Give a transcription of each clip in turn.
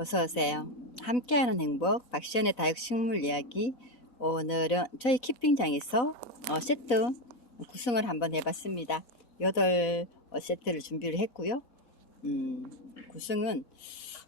어서오세요. 함께하는 행복, 박시연의 다육식물 이야기. 오늘은 저희 키핑장에서 어, 세트 구성을 한번 해봤습니다. 8 어, 세트를 준비를 했고요. 음, 구성은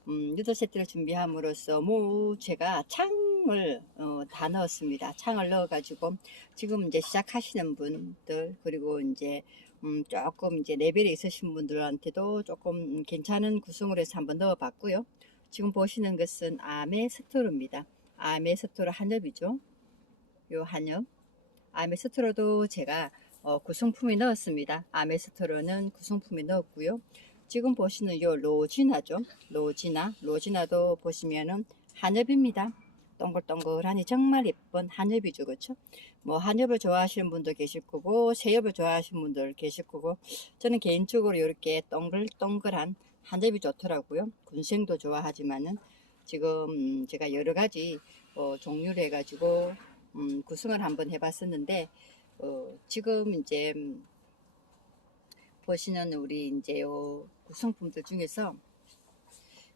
음, 8 세트를 준비함으로써 뭐 제가 창을 어, 다 넣었습니다. 창을 넣어가지고 지금 이제 시작하시는 분들 그리고 이제 음, 조금 이제 레벨이 있으신 분들한테도 조금 괜찮은 구성으로 해서 한번 넣어봤고요. 지금 보시는 것은 아메스토르입니다. 아메스토르 한엽이죠. 요 한엽. 아메스토르도 제가 어, 구성품에 넣었습니다. 아메스토르는 구성품에 넣었고요. 지금 보시는 요 로지나죠. 로지나. 로지나도 보시면은 한엽입니다. 동글동글하니 정말 예쁜 한엽이죠. 그렇죠? 뭐 한엽을 좋아하시는 분도 계실 거고 새엽을 좋아하시는 분들 계실 거고 저는 개인적으로 이렇게 동글동글한 한엽이 좋더라고요. 군생도 좋아하지만은 지금 제가 여러 가지 어, 종류를 해가지고 음, 구성을 한번 해봤었는데 어, 지금 이제 보시는 우리 이제 요 구성품들 중에서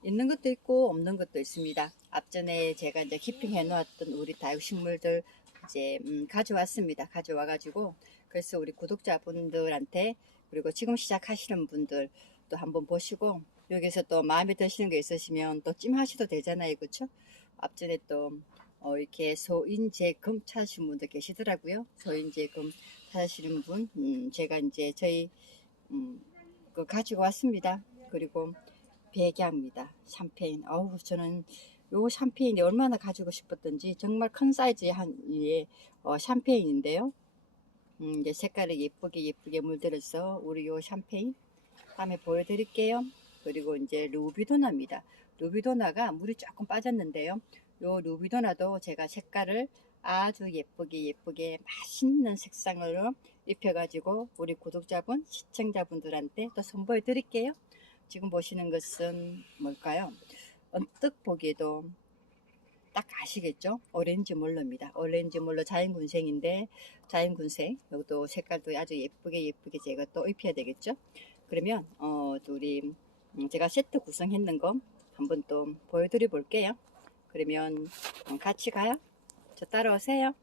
있는 것도 있고 없는 것도 있습니다. 앞전에 제가 이제 키핑해 놓았던 우리 다육식물들 이제 음, 가져왔습니다. 가져와가지고 그래서 우리 구독자분들한테 그리고 지금 시작하시는 분들 또 한번 보시고 여기서 또 마음에 드시는 게 있으시면 또 찜하셔도 되잖아요. 그쵸? 앞전에 또 어, 이렇게 소인제금 찾으신 분들 계시더라고요. 소인제금 찾으시는 분, 음, 제가 이제 저희 음, 그 가지고 왔습니다. 그리고 백야입니다. 샴페인. 어우 저는 요 샴페인이 얼마나 가지고 싶었던지 정말 큰 사이즈의 한 예, 어, 샴페인인데요. 음, 이제 색깔을 예쁘게 예쁘게 물들여서 우리 요 샴페인 다음에 보여드릴게요. 그리고 이제 루비도나입니다. 루비도나가 물이 조금 빠졌는데요. 요 루비도나도 제가 색깔을 아주 예쁘게 예쁘게 맛있는 색상으로 입혀가지고 우리 구독자분, 시청자분들한테 또 선보여 드릴게요. 지금 보시는 것은 뭘까요? 언뜻 보기에도 딱 아시겠죠? 오렌지 몰로입니다. 오렌지 몰로 자연군생인데 자연군생 여기도 색깔도 아주 예쁘게 예쁘게 제가 또 입혀야 되겠죠? 그러면 어, 또 우리 음, 제가 세트 구성했는 거 한번 또 보여드려 볼게요. 그러면 음, 같이 가요. 저 따라오세요.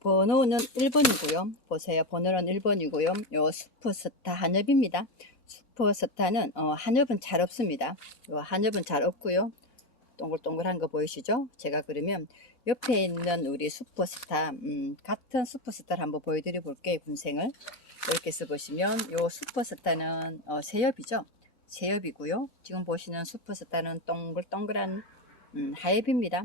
번호는 1번이고요. 보세요. 번호는 1번이고요. 요 슈퍼스타 한엽입니다. 슈퍼스타는 어, 한엽은 잘 없습니다. 요 한엽은 잘 없고요. 동글동글한 거 보이시죠? 제가 그러면 옆에 있는 우리 슈퍼스타 음, 같은 슈퍼스타를 한번 보여드려 볼게요. 군생을 이렇게 해서 보시면 요 슈퍼스타는 어, 새엽이죠. 새엽이고요. 지금 보시는 슈퍼스타는 동글동글한 음, 하엽입니다.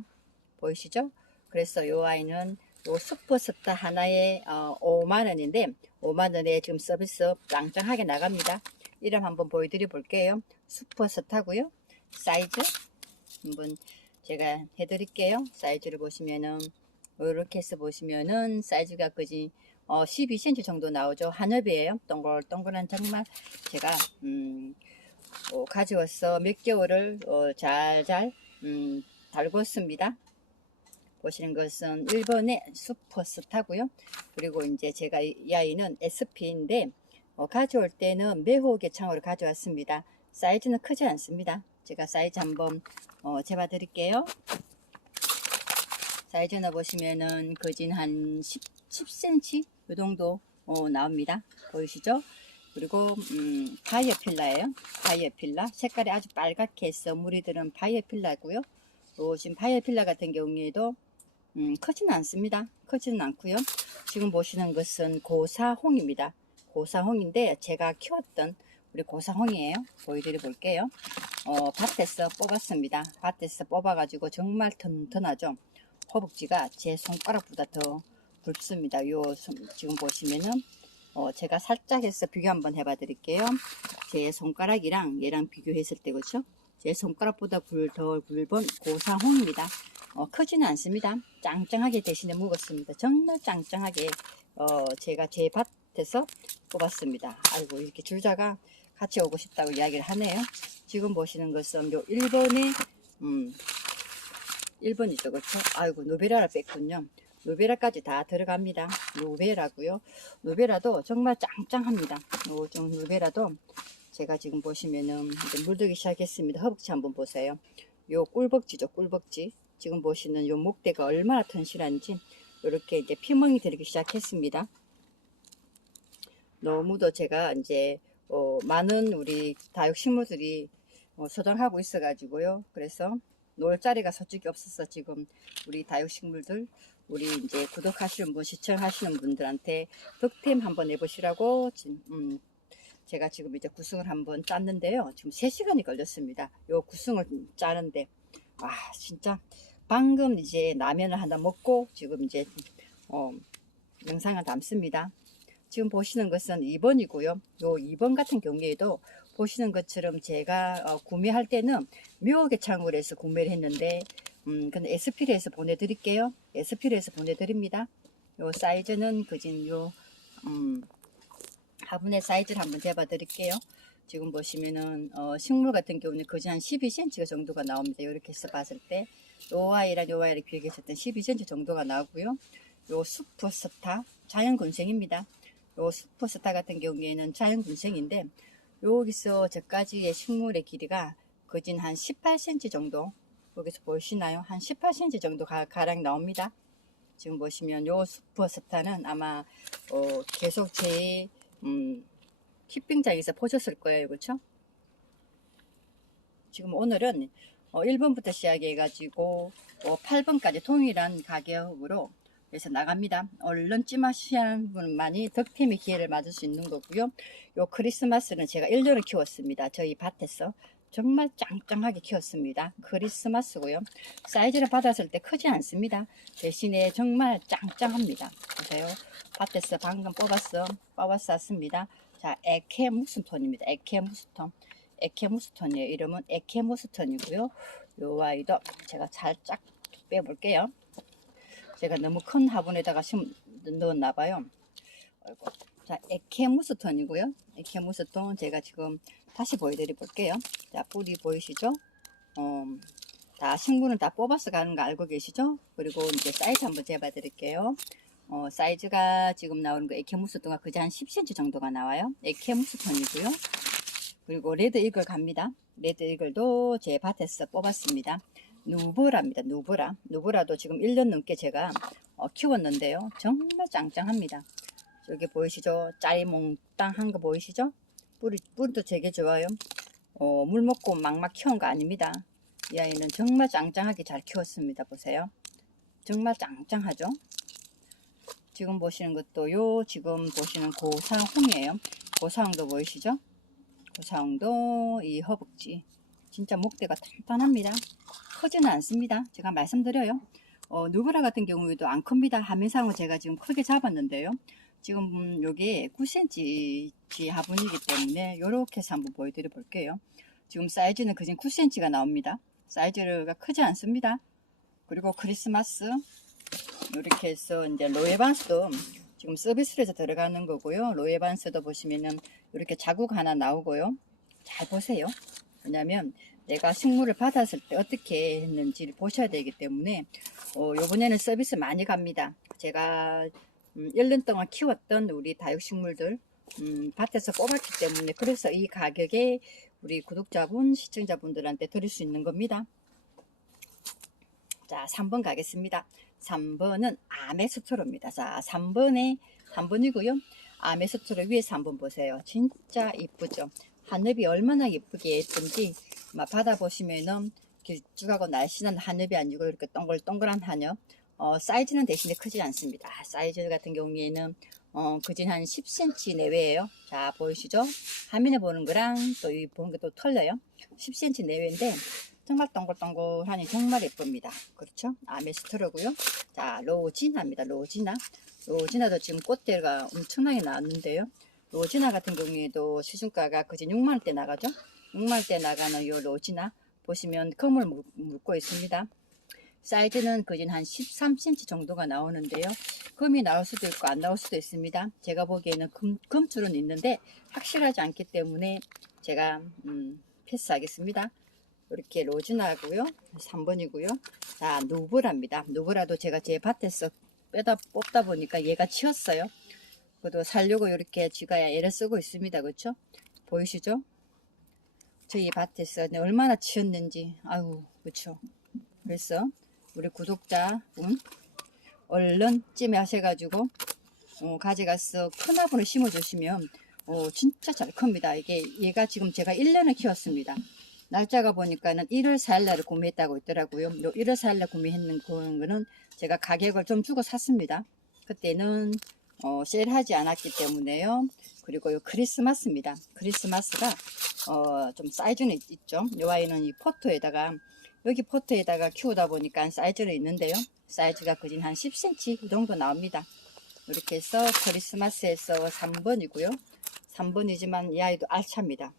보이시죠? 그래서 요 아이는 요 슈퍼스타 하나에 어, 5만원인데 5만원에 지금 서비스 짱짱하게 나갑니다. 이름 한번 보여드려 볼게요. 슈퍼스타고요. 사이즈 한번 제가 해드릴게요. 사이즈를 보시면은 이렇게 해서 보시면은 사이즈가 그지 어, 12cm 정도 나오죠. 한엽이에요. 동글동글한 정말 제가 음, 어, 가져와서 몇 개월을 어, 잘잘 음, 달궜습니다. 보시는 것은 1번의 슈퍼스타고요. 그리고 이제 제가 이, 이 아이는 SP인데 어, 가져올 때는 매호 개 창으로 가져왔습니다. 사이즈는 크지 않습니다. 제가 사이즈 한번 어, 재봐 드릴게요. 사이즈는 보시면은 거진 한 10, 10cm 이 정도 어, 나옵니다. 보이시죠? 그리고 음, 바이어필라예요. 바이어필라 색깔이 아주 빨갛게 해서 물이 들은 바이어필라고요. 또 지금 바이어필라 같은 경우에도 음, 크지는 않습니다. 크지는 않고요. 지금 보시는 것은 고사홍입니다. 고사홍인데 제가 키웠던 우리 고사홍이에요. 보여드려 볼게요. 어, 밭에서 뽑았습니다. 밭에서 뽑아가지고 정말 튼튼하죠. 허벅지가 제 손가락보다 더 굵습니다. 요 지금 보시면은 어, 제가 살짝 해서 비교 한번 해봐 드릴게요. 제 손가락이랑 얘랑 비교했을 때 그렇죠? 제 손가락보다 굵, 더 굵은 고사홍입니다. 어, 크지는 않습니다. 짱짱하게 대신에 묵었습니다. 정말 짱짱하게 어, 제가 제 밭에서 뽑았습니다. 아이고 이렇게 줄자가 같이 오고 싶다고 이야기를 하네요. 지금 보시는 것은 요 1번의 음, 1번이죠. 그렇죠? 아이고, 노베라를 뺐군요. 노베라까지 다 들어갑니다. 노베라고요. 노베라도 정말 짱짱합니다. 요좀 노베라도 제가 지금 보시면은 이제 물들기 시작했습니다. 허벅지 한번 보세요. 요 꿀벅지죠, 꿀벅지. 지금 보시는 요 목대가 얼마나 튼실한지 이렇게 이제 피멍이 들기 시작했습니다. 너무도 제가 이제 어, 많은 우리 다육식물들이 어, 소장하고 있어가지고요. 그래서 놀 자리가 솔직히 없어서 지금 우리 다육식물들 우리 이제 구독하시는 분, 시청하시는 분들한테 득템 한번 해보시라고 지- 음, 제가 지금 이제 구승을 한번 짰는데요. 지금 3시간이 걸렸습니다. 요 구승을 짜는데 와 진짜 방금 이제 라면을 하나 먹고 지금 이제 어, 영상을 담습니다. 지금 보시는 것은 2번이고요. 요 2번 같은 경우에도 보시는 것처럼 제가 어, 구매할 때는 묘하게 창을 해서 구매를 했는데 음, 근데 에스피리에서 보내드릴게요. 에스피리에서 보내드립니다. 요 사이즈는 그진 요 음, 화분의 사이즈를 한번 재봐 드릴게요. 지금 보시면은 어, 식물 같은 경우는 거진 한 12cm 정도가 나옵니다. 이렇게 해서 봤을 때 요 아이랑 요 아이를 비교했을 때 12cm 정도가 나오고요. 요 수프 스타 자연 군생입니다. 요 수프스타 같은 경우에는 자연군생인데 여기서 저까지의 식물의 길이가 거진 한 18cm 정도 여기서 보시나요? 한 18cm 정도 가, 가량 나옵니다. 지금 보시면 요 슈퍼스타는 아마 어, 계속 제 음, 키핑장에서 보셨을 거예요. 그렇죠? 지금 오늘은 어, 1번부터 시작해가지고 어, 8번까지 동일한 가격으로 그래서 나갑니다. 얼른 찜하시는 분만이 덕템의 기회를 맞을 수 있는 거고요. 요 크리스마스는 제가 1년을 키웠습니다. 저희 밭에서 정말 짱짱하게 키웠습니다. 크리스마스고요. 사이즈를 받았을 때 크지 않습니다. 대신에 정말 짱짱합니다. 보세요. 밭에서 방금 뽑았어. 뽑았었습니다. 자, 에케무스톤입니다. 에케무스톤. 에케무스톤이에요. 이름은 에케무스톤이고요. 요 아이도 제가 살짝 빼볼게요. 제가 너무 큰 화분에다가 심 넣었나 봐요. 아이고. 자, 에케무스톤이고요. 에케무스톤 제가 지금 다시 보여드려 볼게요. 자, 뿌리 보이시죠? 어, 다 식물은 다 뽑아서 가는 거 알고 계시죠? 그리고 이제 사이즈 한번 재봐 드릴게요. 어, 사이즈가 지금 나오는 거 에케무스톤가 그저 한 10cm 정도가 나와요. 에케무스톤이고요. 그리고 레드 이글 갑니다. 레드 이글도 제 밭에서 뽑았습니다. 누브라입니다. 누브라. 누브라도 지금 1년 넘게 제가 어, 키웠는데요. 정말 짱짱합니다. 여기 보이시죠? 짜리몽땅한 거 보이시죠? 뿌리, 뿌리도 되게 좋아요. 어, 물 먹고 막막 키운 거 아닙니다. 이 아이는 정말 짱짱하게 잘 키웠습니다. 보세요. 정말 짱짱하죠? 지금 보시는 것도 요 지금 보시는 고사홍이에요. 고사홍도 보이시죠? 고사홍도 이 허벅지 진짜 목대가 탄탄합니다. 크지는 않습니다. 제가 말씀드려요. 어, 누브라 같은 경우에도 안 큽니다. 하면상을 제가 지금 크게 잡았는데요. 지금 요게 9cm 화분이기 때문에 요렇게 해서 한번 보여드려 볼게요. 지금 사이즈는 그진 9cm가 나옵니다. 사이즈가 크지 않습니다. 그리고 크리스마스 이렇게 해서 이제 로에반스도 지금 서비스로 해서 들어가는 거고요. 로에반스도 보시면은 이렇게 자국 하나 나오고요. 잘 보세요. 왜냐면 내가 식물을 받았을 때 어떻게 했는지를 보셔야 되기 때문에 어, 요번에는 서비스 많이 갑니다. 제가 음, 1년 동안 키웠던 우리 다육식물들 음, 밭에서 뽑았기 때문에 그래서 이 가격에 우리 구독자분, 시청자분들한테 드릴 수 있는 겁니다. 자, 3번 가겠습니다. 3번은 아메스토로입니다. 자, 3번에 3번이고요. 아메스토로 위에서 한번 보세요. 진짜 이쁘죠? 하늘이 얼마나 예쁘게 예쁜지 막 받아보시면은 길쭉하고 날씬한 하늘이 아니고 이렇게 동글동글한 하늘 어, 사이즈는 대신에 크지 않습니다. 사이즈 같은 경우에는 어, 그진 한 10cm 내외예요. 자 보이시죠? 화면에 보는 거랑 또 이 보는 게 또 틀려요. 10cm 내외인데 정말 동글동글하니 정말 예쁩니다. 그렇죠? 아메스트로고요. 자 로지나입니다. 로지나. 로지나도 지금 꽃대가 엄청나게 나왔는데요. 로지나 같은 경우에도 시중가가 그진 6만원대 나가죠? 6만원대 나가는 요 로지나 보시면 물- 물고 있습니다. 사이즈는 그진 한 13cm 정도가 나오는데요. 금이 나올 수도 있고 안 나올 수도 있습니다. 제가 보기에는 금, 금줄은 있는데 확실하지 않기 때문에 제가 음, 패스하겠습니다. 이렇게 로즈나고요. 3번이고요. 자, 누브라입니다. 누브라도 제가 제 밭에서 빼다 뽑다 보니까 얘가 치웠어요. 그래도 살려고 이렇게 쥐가 애를 쓰고 있습니다. 그렇죠? 보이시죠? 저희 밭에서 얼마나 치웠는지 아유 그렇죠. 그래서 우리 구독자 분 얼른 찜해 하셔가지고 어, 가져가서 큰 화분을 심어주시면 어, 진짜 잘 큽니다. 이게 얘가 지금 제가 1년을 키웠습니다. 날짜가 보니까는 1월 4일날 구매했다고 있더라고요. 요 1월 4일 날 구매했는 거는 제가 가격을 좀 주고 샀습니다. 그때는 어, 세일하지 않았기 때문에요. 그리고 요 크리스마스입니다. 크리스마스가 어, 좀 사이즈는 있죠. 요 아이는 이 포토에다가 여기 포트에다가 키우다 보니까 사이즈는 있는데요. 사이즈가 그진 한 10cm 이 정도 나옵니다. 이렇게 해서 크리스마스에서 3번이고요. 3번이지만 이 아이도 알차입니다.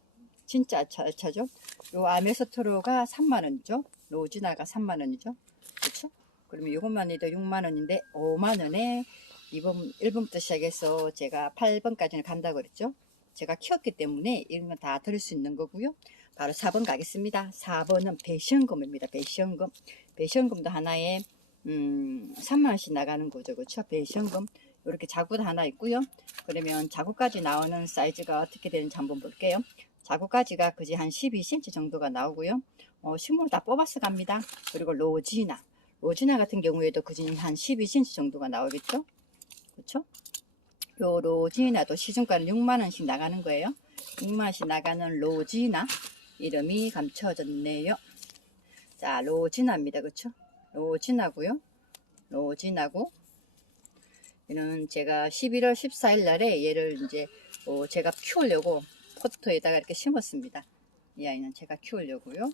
진짜 알차, 알차죠? 요 아메서토로가 3만원이죠. 로지나가 3만원이죠. 그렇죠? 그러면 이것만 해도 6만원인데 5만원에 2번, 1번부터 시작해서 제가 8번까지는 간다고 그랬죠. 제가 키웠기 때문에 이런 건 다 들을 수 있는 거고요. 바로 4번 가겠습니다. 4번은 배시연금입니다. 배시연금. 배시연금도 하나에 음, 3만원씩 나가는 거죠. 그렇죠? 배시연금. 이렇게 자구도 하나 있고요. 그러면 자구까지 나오는 사이즈가 어떻게 되는지 한번 볼게요. 자구까지가 그지 한 12cm 정도가 나오고요. 어, 식물 다 뽑아서 갑니다. 그리고 로지나. 로지나 같은 경우에도 그지 한 12cm 정도가 나오겠죠? 그렇죠? 요 로지나도 시중가는 6만원씩 나가는 거예요. 6만원씩 나가는 로지나. 이름이 감춰졌네요. 자, 로지나입니다. 그쵸? 로지나고요. 로지나고 얘는 제가 11월 14일 날에 얘를 이제 어, 제가 키우려고 포트에다가 이렇게 심었습니다. 이 아이는 제가 키우려고요.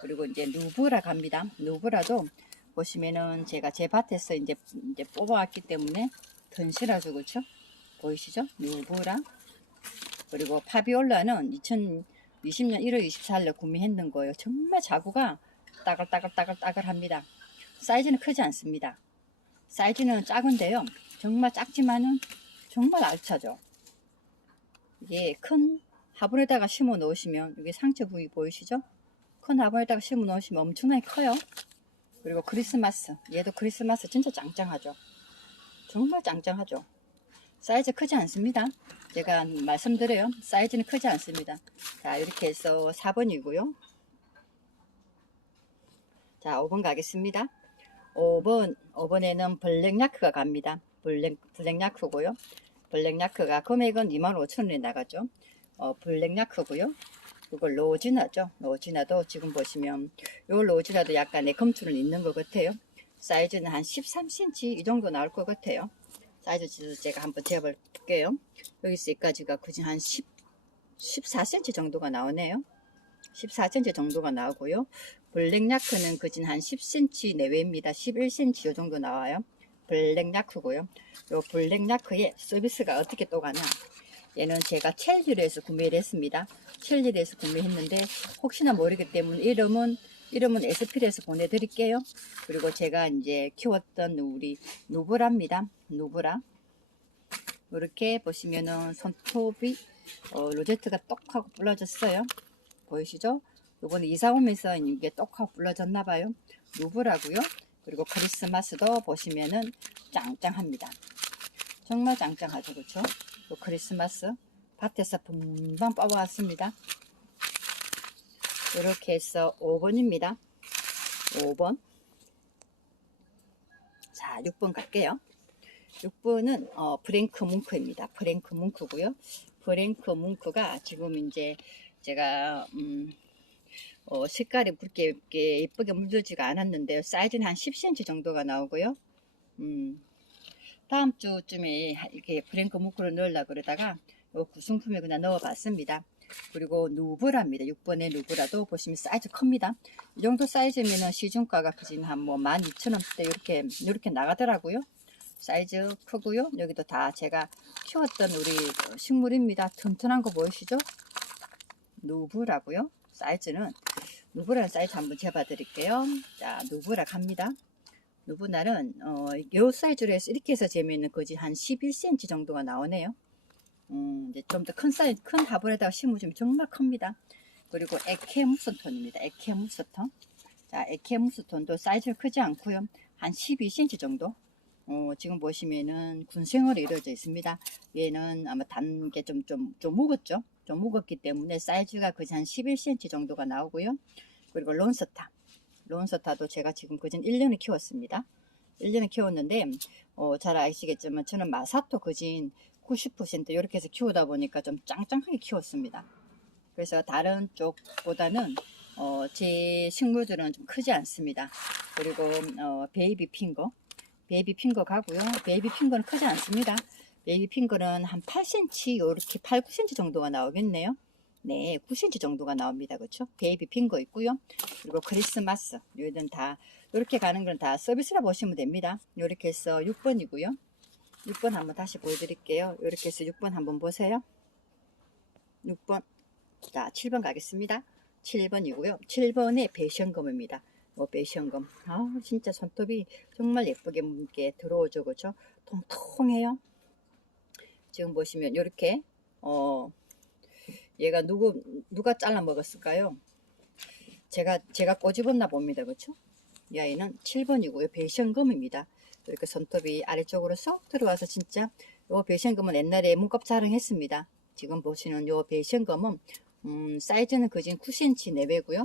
그리고 이제 누브라 갑니다. 누브라도 보시면은 제가 제 밭에서 이제 이제 뽑아왔기 때문에 던실아주 그쵸? 보이시죠? 누브라 그리고 파비올라는 2000 20년 1월 24일에 구매했는 거예요. 정말 자구가 따글따글따글따글 합니다. 사이즈는 크지 않습니다. 사이즈는 작은데요. 정말 작지만은 정말 알차죠. 이게 큰 화분에다가 심어 놓으시면 여기 상처 부위 보이시죠? 큰 화분에다가 심어 놓으시면 엄청나게 커요. 그리고 크리스마스 얘도 크리스마스 진짜 짱짱하죠. 정말 짱짱하죠. 사이즈 크지 않습니다. 제가 말씀드려요. 사이즈는 크지 않습니다. 자, 이렇게 해서 4번이고요. 자, 5번 가겠습니다. 5번, 5번에는 블랙야크가 갑니다. 블랙, 블랙야크고요. 블랙야크가 금액은 25,000원에 나가죠. 어, 블랙야크고요. 그리고 로지나죠. 로지나도 지금 보시면 요 로지나도 약간의 검출은 있는 것 같아요. 사이즈는 한 13cm 이 정도 나올 것 같아요. 사이즈 지수 제가 한번 재볼게요. 여기서까지가 굳이 한 10, 14cm 정도가 나오네요. 14cm 정도가 나오고요. 블랙 야크는 그진 한 10cm 내외입니다. 11cm 요 정도 나와요. 블랙 야크고요. 요 블랙 야크의 서비스가 어떻게 또 가냐. 얘는 제가 첼리에서 구매를 했습니다. 첼리에서 구매했는데 혹시나 모르기 때문에 이름은 이름은 에스필에서 보내드릴게요. 그리고 제가 이제 키웠던 우리 누브라입니다. 누브라. 이렇게 보시면은 손톱이 어, 로제트가 똑하고 불러졌어요. 보이시죠? 요번에 이사 오면서 이게 똑하고 불러졌나봐요. 누브라고요. 그리고 크리스마스도 보시면은 짱짱합니다. 정말 짱짱하죠, 그렇죠? 요 크리스마스 밭에서 금방 뽑아왔습니다. 이렇게 해서 5번입니다. 5번. 자, 6번 갈게요. 6번은 어, 브랭크 뭉크입니다. 브랭크 뭉크고요. 브랭크 뭉크가 지금 이제 제가 음, 어, 색깔이 그렇게 예쁘게 물들지가 않았는데요. 사이즈는 한 10cm 정도가 나오고요. 음, 다음 주쯤에 이렇게 브랭크 뭉크를 넣으려고 그러다가 요 구성품에 그냥 넣어봤습니다. 그리고 누브라입니다. 6번의 누브라도 보시면 사이즈 큽니다. 이 정도 사이즈면은 시중가가 그진 한뭐 12,000원대 이렇게 이렇게 나가더라고요. 사이즈 크고요. 여기도 다 제가 키웠던 우리 식물입니다. 튼튼한 거 보이시죠? 누브라고요. 사이즈는 누브라 사이즈 한번 재봐 드릴게요. 자, 누브라 갑니다. 누브날은 어, 요 사이즈로 해서 이렇게 해서 재면은 거지 한 11cm 정도가 나오네요. 음, 이제 좀 더 큰 사이즈, 큰 화분에다가 심으시면 정말 큽니다. 그리고 에케 무스톤입니다. 에케 무스톤. 자, 에케 무스톤도 사이즈가 크지 않고요. 한 12cm 정도. 어, 지금 보시면은 군생으로 이루어져 있습니다. 얘는 아마 단 게 좀, 좀, 좀 묵었죠? 좀 묵었기 때문에 사이즈가 그지 한 11cm 정도가 나오고요. 그리고 론스타. 론스타도 제가 지금 그진 1년을 키웠습니다. 1년을 키웠는데, 어, 잘 아시겠지만 저는 마사토 그진 90% 이렇게 해서 키우다 보니까 좀 짱짱하게 키웠습니다. 그래서 다른 쪽보다는 어, 제 식물들은 좀 크지 않습니다. 그리고 어, 베이비 핑거, 베이비 핑거 가고요. 베이비 핑거는 크지 않습니다. 베이비 핑거는 한 8cm, 이렇게 8, 9cm 정도가 나오겠네요. 네, 9cm 정도가 나옵니다. 그렇죠? 베이비 핑거 있고요. 그리고 크리스마스, 요즘 다 이렇게 가는 건 다 서비스라 보시면 됩니다. 이렇게 해서 6번이고요. 6번 한번 다시 보여드릴게요. 이렇게 해서 6번 한번 보세요. 6번. 자, 7번 가겠습니다. 7번이고요. 7번에 배션검입니다. 뭐 배션검. 아, 진짜 손톱이 정말 예쁘게 이렇게 들어오죠. 그죠? 통통해요. 지금 보시면 이렇게 어 얘가 누구 누가 잘라 먹었을까요? 제가 제가 꼬집었나 봅니다. 그렇죠? 이 아이는 7번이고요. 배션검입니다. 이렇게 손톱이 아래쪽으로 쏙 들어와서 진짜 요 배션검은 옛날에 문컵 촬영했습니다. 지금 보시는 요 배션검은 음, 사이즈는 그진 9cm 내외고요.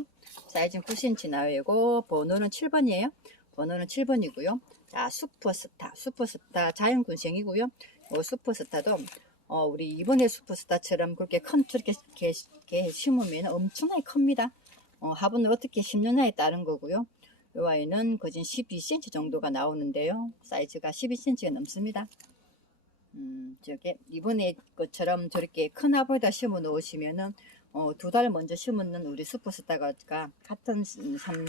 사이즈는 9cm 내외고 번호는 7번이에요. 번호는 7번이고요. 자, 슈퍼스타, 슈퍼스타 자연군생이고요. 어, 슈퍼스타도 어, 우리 이번에 슈퍼스타처럼 그렇게 큰 저렇게 이렇게, 이렇게 심으면 엄청나게 큽니다. 어, 화분을 어떻게 심느냐에 따른 거고요. 이 아이는 거진 12cm 정도가 나오는데요. 사이즈가 12cm가 넘습니다. 음, 저게 이번에 것처럼 저렇게 큰 화분에다 심어 놓으시면은 어, 두 달 먼저 심었는 우리 슈퍼스타가 같은 삼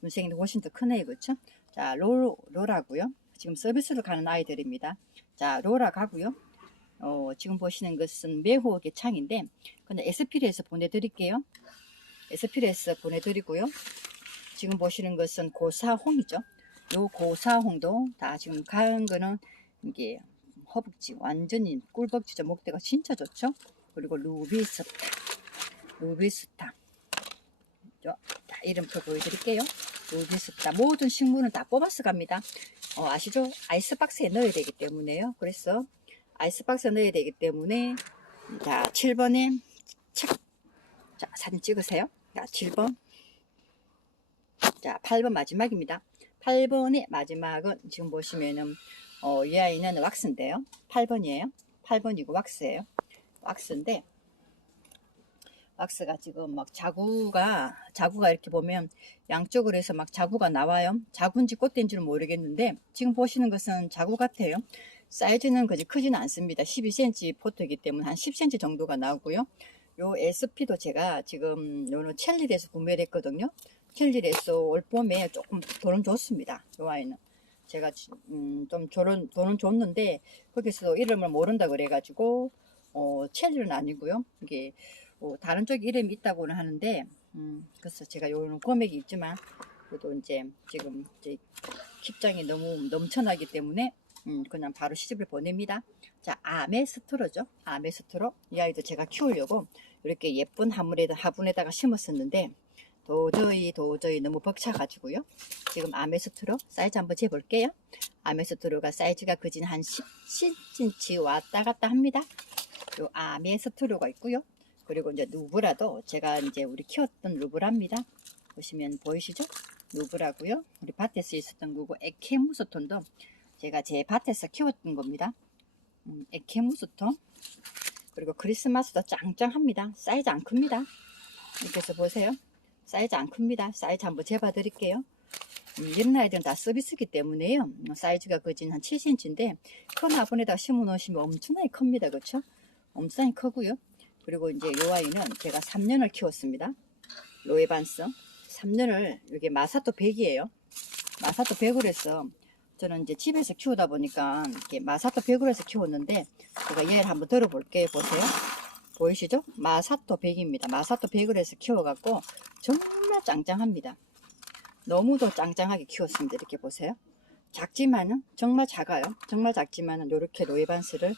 분생이 훨씬 더 크네요, 그렇죠? 자, 로 로라고요. 지금 서비스로 가는 아이들입니다. 자, 로라 가고요. 어, 지금 보시는 것은 매호의 창인데, 근데 에스피리에서 보내드릴게요. 에스피리에서 보내드리고요. 지금 보시는 것은 고사홍이죠. 요 고사홍도 다 지금 가은 거는 이게 허벅지 완전히 꿀벅지죠. 목대가 진짜 좋죠. 그리고 루비스타, 루비스타. 자, 이름표 보여드릴게요. 루비스타 모든 식물은 다 뽑아서 갑니다. 어, 아시죠? 아이스박스에 넣어야 되기 때문에요. 그래서 아이스박스에 넣어야 되기 때문에 자 7번에 책. 자 사진 찍으세요. 자 7번 자, 8번 마지막입니다. 8번의 마지막은 지금 보시면은 어, 이 아이는 왁스인데요. 8번이에요. 8번이고 왁스예요. 왁스인데 왁스가 지금 막 자구가 자구가 이렇게 보면 양쪽으로 해서 막 자구가 나와요. 자구인지 꽃대인지는 모르겠는데 지금 보시는 것은 자구 같아요. 사이즈는 그지 크지는 않습니다. 12cm 포트이기 때문에 한 10cm 정도가 나오고요. 요 SP도 제가 지금 요는 첼리에서 구매를 했거든요. 첼리에서 올 봄에 조금 돈은 줬습니다. 요 아이는. 제가 음, 좀 돈은, 돈은 줬는데 거기서 이름을 모른다 그래가지고 어, 첼리는 아니고요. 이게 어, 다른 쪽 이름이 있다고는 하는데 음, 그래서 제가 요는 금액이 있지만 그래도 이제 지금 이제 킵장이 너무 넘쳐나기 때문에 음, 그냥 바로 시집을 보냅니다. 자, 아메스트로죠. 아메스트로. 이 아이도 제가 키우려고 이렇게 예쁜 화분에다, 화분에다가 심었었는데 도저히 도저히 너무 벅차가지고요. 지금 아메스트로 사이즈 한번 재볼게요. 아메스트로가 사이즈가 그진 한 10cm 왔다 갔다 합니다. 요 아메스트로가 있고요. 그리고 이제 누브라도 제가 이제 우리 키웠던 누브라입니다. 보시면 보이시죠? 누브라고요. 우리 밭에서 있었던 거고 에케무스톤도 제가 제 밭에서 키웠던 겁니다. 음, 에케무스톤 그리고 크리스마스도 짱짱합니다. 사이즈 안 큽니다. 이렇게 해서 보세요. 사이즈 안 큽니다. 사이즈 한번 재봐 드릴게요. 음, 이런 아이들은 다 서비스기 때문에요. 음, 사이즈가 거진 한 7cm인데 큰 화분에다 심어 놓으시면 엄청나게 큽니다. 그렇죠? 엄청나게 크고요. 그리고 이제 이 아이는 제가 3년을 키웠습니다. 로에반스 3년을 이게 마사토 100이에요. 마사토 100으로 해서 저는 이제 집에서 키우다 보니까 이렇게 마사토 100으로 해서 키웠는데 제가 얘를 한번 들어볼게요. 보세요. 보이시죠? 마사토 100입니다. 마사토 100으로 해서 키워갖고 정말 짱짱합니다. 너무도 짱짱하게 키웠습니다. 이렇게 보세요. 작지만은 정말 작아요. 정말 작지만은 이렇게 로이반스를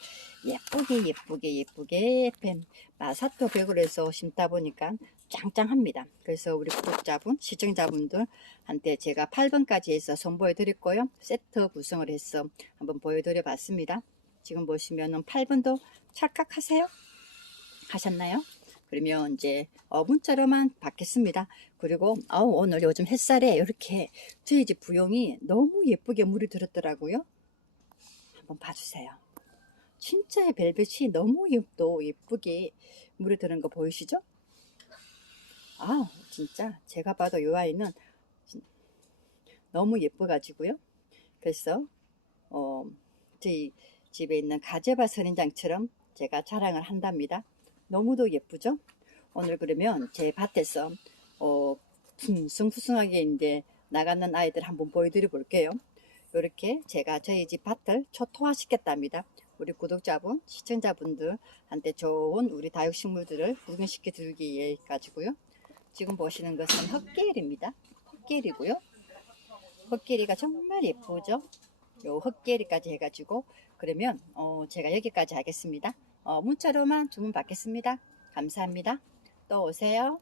예쁘게 예쁘게 예쁘게 펜 마사토 100으로 해서 심다 보니까 짱짱합니다. 그래서 우리 구독자분, 시청자분들한테 제가 8번까지 해서 선보여 드렸고요. 세트 구성을 해서 한번 보여드려 봤습니다. 지금 보시면은 8번도 찰칵하세요? 하셨나요? 그러면 이제 어분자로만 받겠습니다. 그리고 아우 오늘 요즘 햇살에 이렇게 저희 집 부용이 너무 예쁘게 물이 들었더라고요. 한번 봐주세요. 진짜 벨벳이 너무 예쁘도 예쁘게 물이 드는 거 보이시죠? 아 진짜 제가 봐도 이 아이는 진- 너무 예뻐가지고요. 그래서 어, 저희 집에 있는 가제바 선인장처럼 제가 자랑을 한답니다. 너무도 예쁘죠? 오늘 그러면 제 밭에서 어, 풍성풍성하게 이제 나가는 아이들 한번 보여드려 볼게요. 이렇게 제가 저희 집 밭을 초토화시켰답니다. 우리 구독자분, 시청자분들한테 좋은 우리 다육식물들을 구경시켜 드리기 위해 가지고요. 지금 보시는 것은 헛개일입니다. 헛개일이고요. 헛개리가 정말 예쁘죠? 요 헛개리까지 해가지고 그러면 어, 제가 여기까지 하겠습니다. 어, 문자로만 주문 받겠습니다. 감사합니다. 또 오세요.